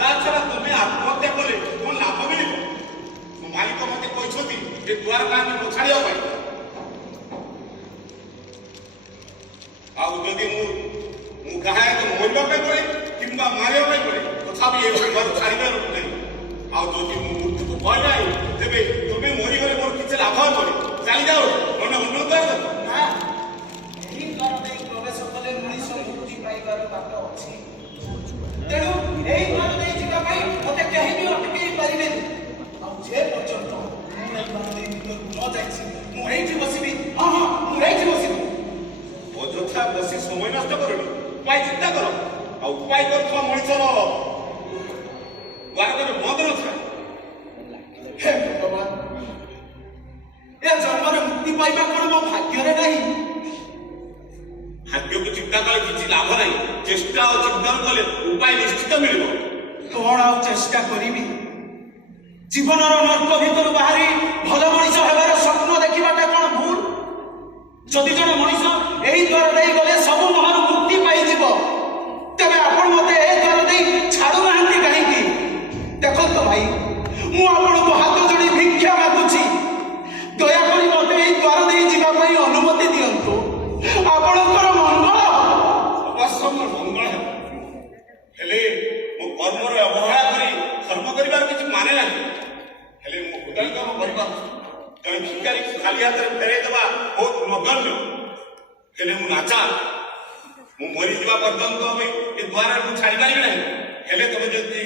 ତାଛଡ଼ା ତୁମେ ଆତ୍ମହତ୍ୟା କଲେ କ'ଣ ଲାଭ ମିଳିବ? ମୋ ମାଲିକ ମୋତେ କହିଛନ୍ତି ଯେ ଦୁଆର କାହାକୁ ପଛାଡ଼ିବା ପାଇଁ। ଆଉ ଯଦି ମୁଁ କାହାକୁ ମରିବା ପାଇଁ ପଡ଼େ କିମ୍ବା ମାରିବା ପାଇଁ ପଡ଼େ ତଥାପି ଏ ଘର ଛାଡ଼ିବାର ନାହିଁ। ଆଉ ଯଦି ମୁଁ ମୃତ୍ୟୁକୁ ଭୟ ନାହିଁ ତେବେ ତୁମେ ମରିଗଲେ ମୋର କିଛି ଲାଭ ହେବନି। ଚାଲିଯାଅ ମନେ ଅନୁରୋଧ ନା, ଏହି ଦ୍ୱାର ଦେଇ ପ୍ରବେଶ କଲେ ମଣିଷ ମୁକ୍ତି ପାଇବାର ବାଟ ଅଛି। ତେଣୁ ଏହି ଦ୍ୱାର ଦେଇ ଯିବା ପାଇଁ ମୋତେ କେହି ବି ଅଟକେଇ ପାରିବେନି। ଆଉ ଯେ ପର୍ଯ୍ୟନ୍ତ ମୁଁ ଏ ଦ୍ୱାର ଦେଇ ଭିତରକୁ ନ ଯାଇଛି ମୁଁ ଏଇଠି ବସିବି। ହଁ ମୁଁ ଏଇଠି ବସିବି। ଅଯଥା ବସି ସମୟ ନଷ୍ଟ କରନି, ଉପାୟ ଚିନ୍ତା କର। ଆଉ ଉପାୟ କରୁଥିବା ମଣିଷର ଦ୍ୱାର ବନ୍ଦ ନଥାଏ। ହେ ଭଗବାନ, ଏ ଜନ୍ମରେ ମୁକ୍ତି ପାଇବା କ'ଣ ମୋ ଭାଗ୍ୟରେ ନାହିଁ? ଭାଗ୍ୟକୁ ଚିନ୍ତା କଲେ କିଛି ଲାଭ ନାହିଁ। ଚେଷ୍ଟା ଓ ଚିନ୍ତନ କଲେ ଉପାୟ ନିଶ୍ଚିତ ମିଳିବ। କ'ଣ ଆଉ ଚେଷ୍ଟା କରିବି? ଜୀବନର ନର୍କ ଭିତରୁ ବାହାରି ଭଲ ମଣିଷ ହେବାର ସ୍ୱପ୍ନ ଦେଖିବାଟା କ'ଣ ଭୁଲ? ଯଦି ଜଣେ ମଣିଷ ଏହି ଦ୍ୱାର ଦେଇ ଗଲେ ସବୁ ମହାରୁ ମୁକ୍ତି ପାଇଯିବ, ତେବେ ଆପଣ ମୋତେ ଏ ଦ୍ୱାର ଦେଇ ଛାଡୁନାହାନ୍ତି କାହିଁକି? ଦେଖନ୍ତୁ ଭାଇ, ମୁଁ ଆପଣଙ୍କୁ ହାତ ଯୋଡ଼ି ଭିକ୍ଷା ମାଗୁଛି, ଦୟାକରି ମୋତେ ଏହି ଦ୍ୱାର ଦେଇ ଯିବା ପାଇଁ ଅନୁମତି ଦିଅନ୍ତୁ। ଆପଣଙ୍କର ମଙ୍ଗଳ ଅବଶ୍ୟ ମୋର ମଙ୍ଗଳ ହେବ, ହେଲେ ମୋ କର୍ମର ଅବହେଳା କରି ଧର୍ମ କରିବାର କିଛି ମାନେ ନାହିଁ। ହେଲେ ମୁଁ ହୃଦୟଙ୍ଗମ କରିପାରୁଛି ଜଣେ ଭିକାରୀକୁ ଖାଲି ହାତରେ ଫେରାଇ ଦେବା ବହୁତ ନଗଣ୍ୟ। ହେଲେ ମୁଁ ନାଚାର, ମୁଁ ମରିଯିବା ପର୍ଯ୍ୟନ୍ତ ଏ ଦ୍ୱାର ମୁଁ ଛାଡ଼ିପାରିବି ନାହିଁ। ହେଲେ ତମେ ଯଦି